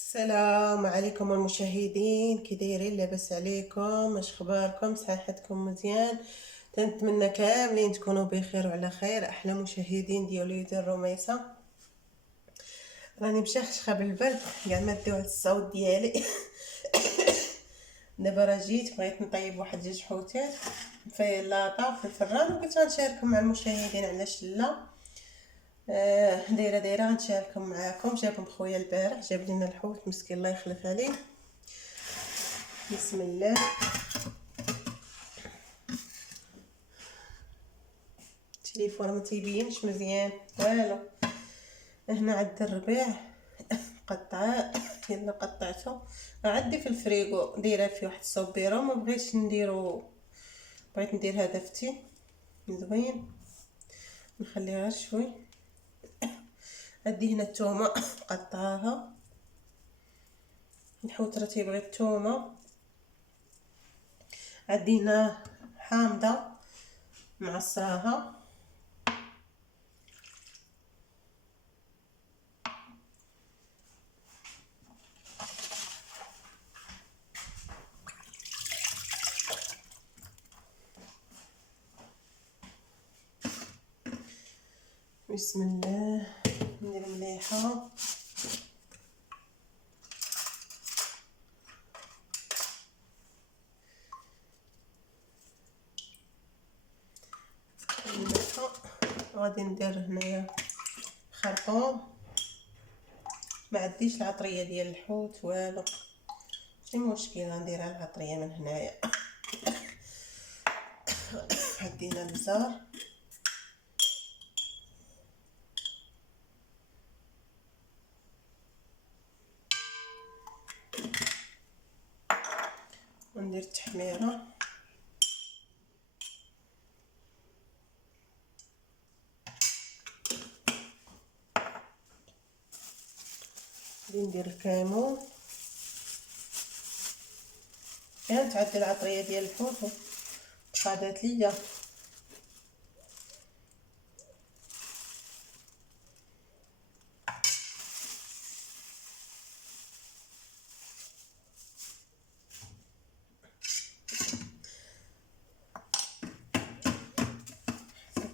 السلام عليكم المشاهدين، كي دايرين؟ لاباس عليكم؟ اش اخباركم؟ صحتكم مزيان؟ تنتمنى كاملين تكونوا بخير وعلى خير. احلى مشاهدين ديال يوتيوب رميسه. راني مشخشخه بالبرد، كاع ما ديو على الصوت ديالي. دابا راه جيت بغيت نطيب واحد جوج حوتات في اللاطه في الفران، وقلت غنشاركهم مع المشاهدين. علاش لا؟ دايره غنشاركهم معاكم. جابهم خويا البارح، جاب لنا الحوت مسكين الله يخلف عليه. بسم الله. التليفون ما تيبينش مزيان والو. هنا عند الربيع قطعه، يلا قطعته. عندي في الفريغو دايره فيه واحد الصبيره، ما بغيتش نديرو، بغيت ندير هذا فتي زوين، نخليها شوي. عندي هنا الثومه قطعاها، الحوت راه تيبغي الثومه. عندي هنا حامضه معصراها، بسم الله. ندير مليحه. غادي ندير هنايا خرطوم. ما عنديش العطريه ديال الحوت والو، ماشي مشكل، غنديرها العطريه من هنايا. عندنا البزار، وندير التحميره. غادي ندير الكمون. كانت عندي العطريه ديال الحوت قادات ليا.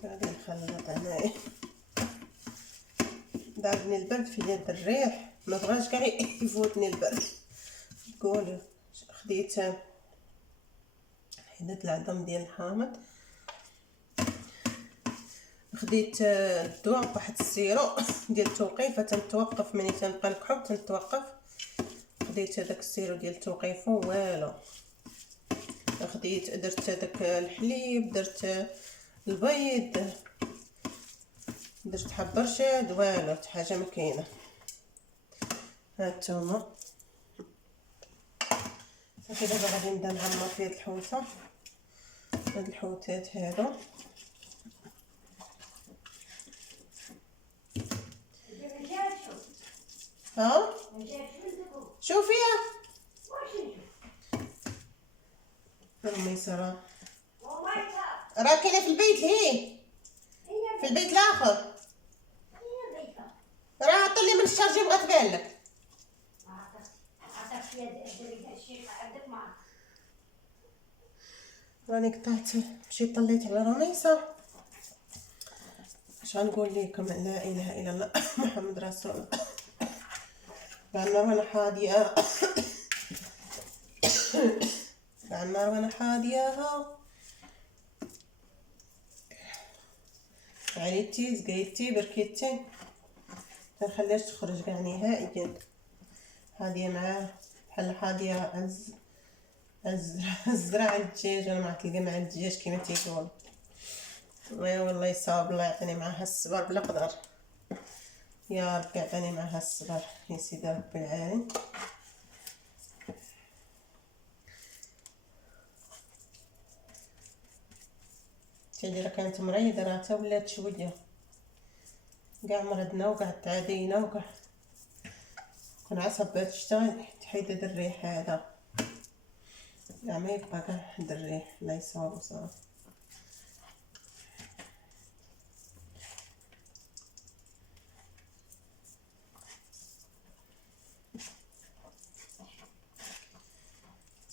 غادي نخلط هنايا. ضربني البرد في يد الريح، ما بغاش كاع يفوتني البرد. قولوا خديت حيدت العظم ديال الحامض، خديت الدواء واحد السيرو ديال التوقيف، تنتوقف ملي تنبقى نكحب تنتوقف. خديت هذاك السيرو ديال التوقيف والو. خديت درت هذاك الحليب، درت البيض، درت حب رشاد والو، حتى حاجه ما كاينه. هانتوما صافي. دابا غادي نبدا نعمر في هاد الحوته، هاد الحوتات هادو. ها شوفيها رميسه، راه كاينه في البيت، هي في البيت الاخر. راه طلي من الشارجي بغات تبان لك. راني قطعت، مشيت طليت على رميسه. اش غنقول لكم؟ لا اله الا الله محمد رسول الله. بعد وانا حاديه، بعد وانا حادياها. عليتي زقيتي بركيتي، متنخليهاش تخرج كاع نهائيا. هاديه معاه بحال هاديه الزرع الدجاج، انا ما تلقى مع الدجاج كيما تيقول. وي والله يصاوب، الله يعطيني معاها الصبر بلا قدر. يا ربي يعطيني معاها الصبر يا سيدي ربي العالي. تيدي راه كانت مريضه، راه تا ولات شويه، كاع مرضنا وكاع تعدينا وكاع كون عصبات الشتا تحيد هاد الريح هذا، كاع ما يبقى كاع هاد الريح. الله يصاوب صافي.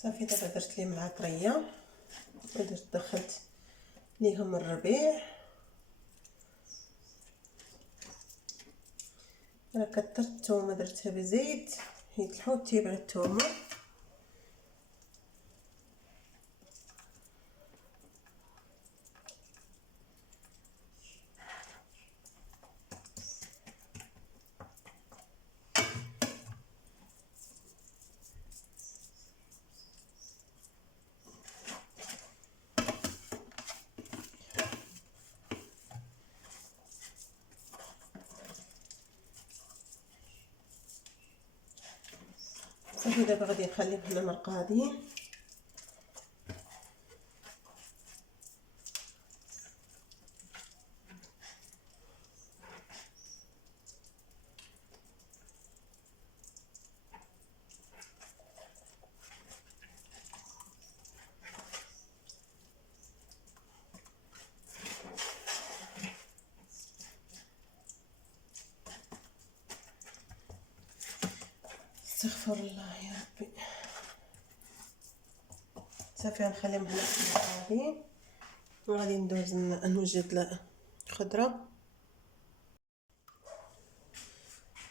صافي دابا درت ليهم العطريه دخلت ليهم الربيع. انا كثرت الثومه درتها بزيت حيت الحوت تيبغي الثومه. صافي دابا غادي نخليهم هنا مرقادين. استغفر الله يا ربي. صافي غنخليهم هنا مرقادين وغادي ندوز نوجد الخضره.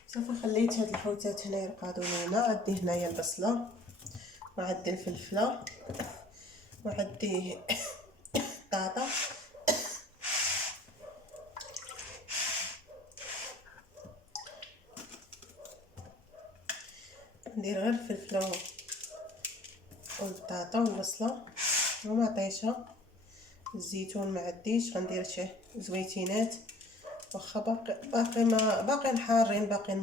صافي خليت هاد الحوتات هنا يرقادوا لينا. عندي هنايا البصله وعندي الفلفله وعندي الطاطا ندير غير الفلفله والبطاطا والبصله ومطيشه. الزيتون ما عنديش، غندير شي زويتينات واخا باقي حارين باقي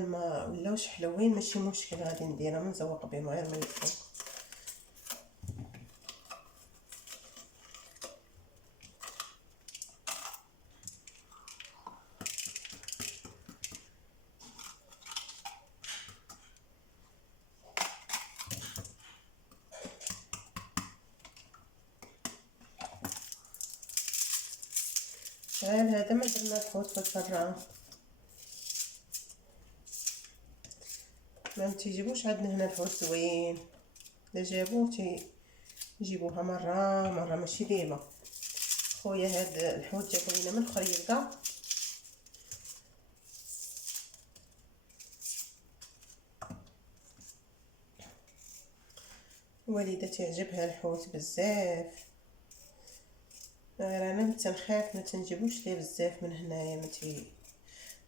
ما ولاوش حلوين ماشي مشكل، غادي نديرهم نزوق بهم غير من الفوق. شحال هذا ما درنا الحوت في الفران، ما تيجيبوش عندنا هنا الحوت زوين. الا جابوه يجيبوها مره ماشي ديما. خويا هاد الحوت جابو لينا من خريبكه، الوالده تعجبها الحوت بزاف. غير انا تنخاف ما تنجيبوش ليه بزاف من هنايا،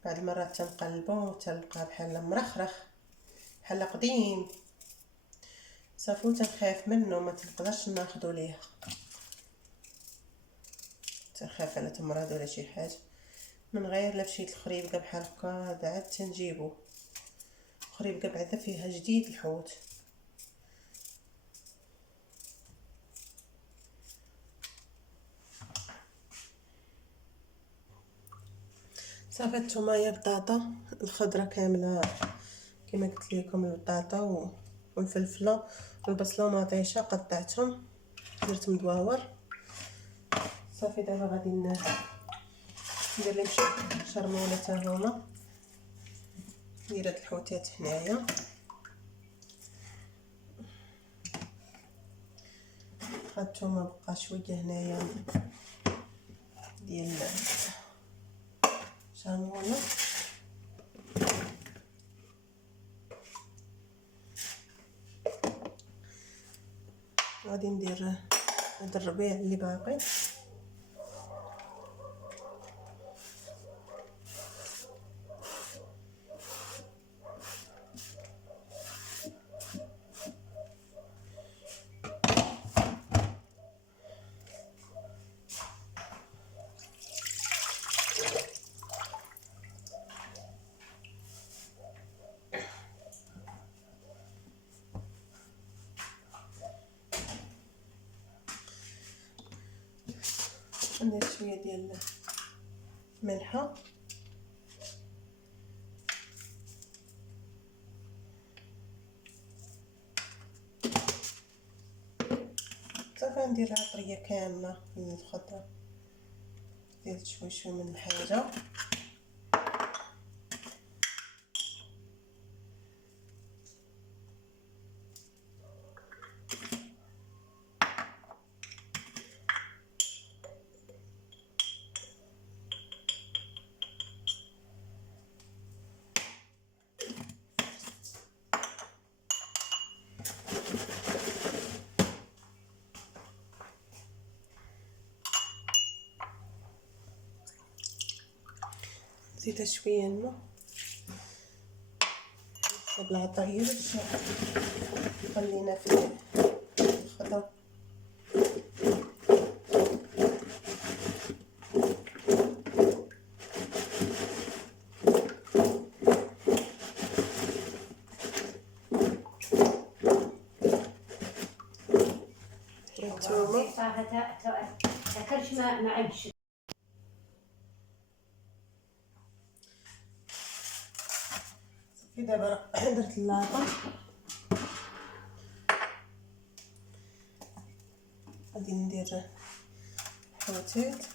بعض المرات تنقلبو تلقى بحال مرخرخ بحال قديم. صافي تنخاف منه ما تنقدرش ناخذو ليه، تنخاف على تمرض ولا شي حاجه. من غير لا مشيت لخريبكه بحال هكا عاد تنجيبو. خريبكه بعدا فيها جديد الحوت. صافي الثوميه بطاطا الخضره كامله كما قلت لكم، البطاطا والفلفله والبصله ومطيشه قطعتهم درت مدواور. صافي دابا غادي ندير لهم شرمونه حتى هما. ندير هاد الحوتات هنايا هانتوما بقى شويه هنايا ديال شرمونه. غادي ندير هاد الربيع اللي باقي. ندير شويه ديال الملحه صافي. ندير العطريه كامله من الخضره، درت شوي من الحاجه. زيد شويه الماء بالعطريه باش خلينا في الخضره. تاكلش ما عندش. صافي دابا درت اللاطه، غادي ندير حوتات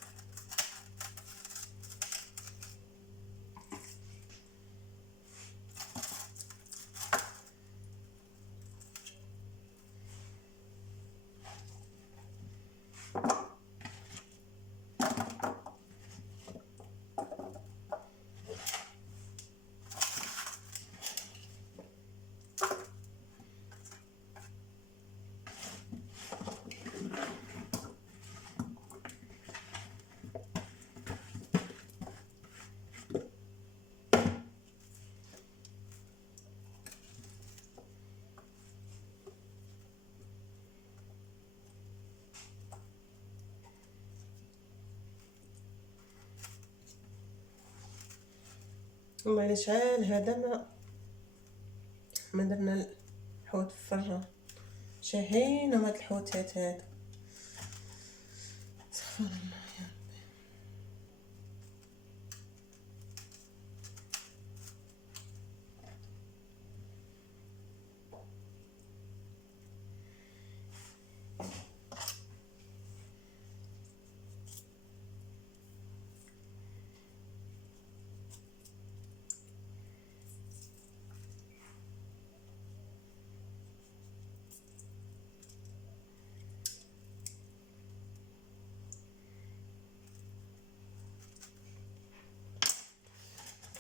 ومعنا شحال هذا ما درنا الحوت في الفران. شاهين هاد الحوتات هادو، استغفر الله يا ربي.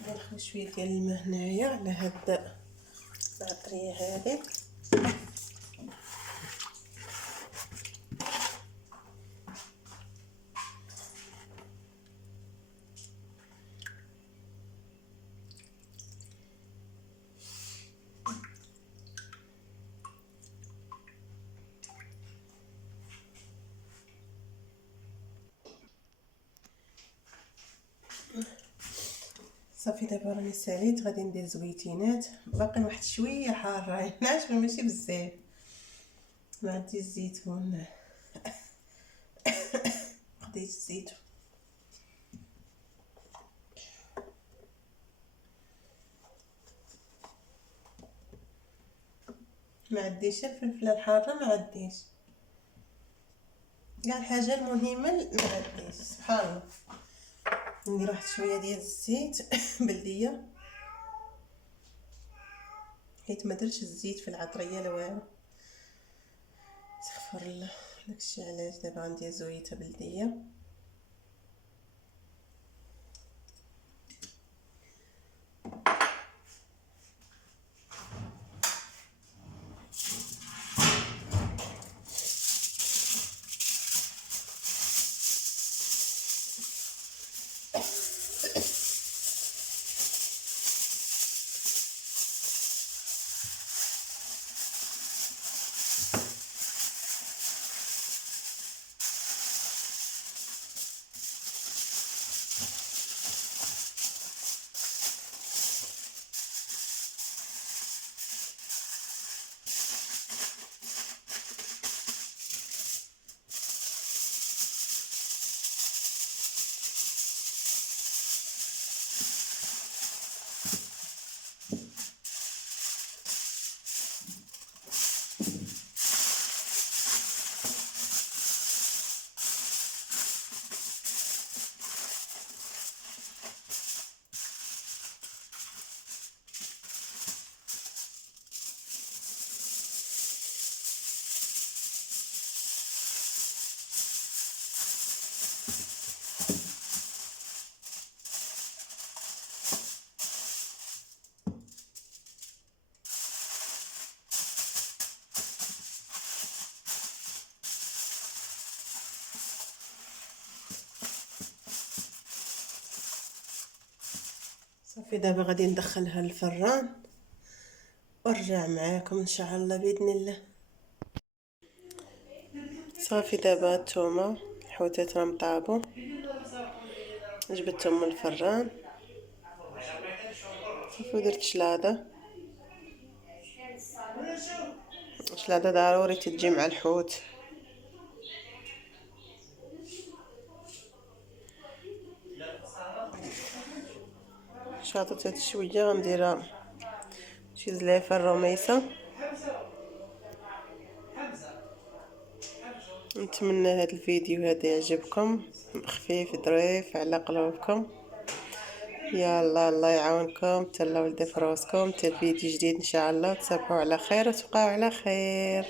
ناخذ شويه ديال الماء هنايا على هاد العطريه هذه. صافي دابا راني ساليت، غادي ندير زويتينات، باقي واحد شويه حاره ناشفه ماشي بزاف. ما عنديش الزيتون، خديت الزيتون. ما عنديش الفلفله الحاره، ما عنديش كاع الحاجه المهمه، ما عنديش سبحان الله. ندير واحد شويه ديال الزيت بلديه، حيت ما درتش الزيت في العطريه لا والو. استغفر الله، داكشي علاش دابا غندير زويته بلديه. صافي دابا غادي ندخلها للفران وارجع معاكم ان شاء الله باذن الله. صافي دابا الثومه الحوتات راهم طابوا، جبدتهم من الفران صافي ودرت شلاضه. الشلاضه ضروري تجي مع الحوت. شاطت هاد شويه غنديرها شي زلافه الروميسه. نتمنى هذا الفيديو هذا يعجبكم، خفيف ظريف على قلوبكم. يلا الله يعاونكم، تهلاو ولدي في راسكم، حتى الفيديو جديد ان شاء الله. تصبحوا على خير وتبقاو على خير.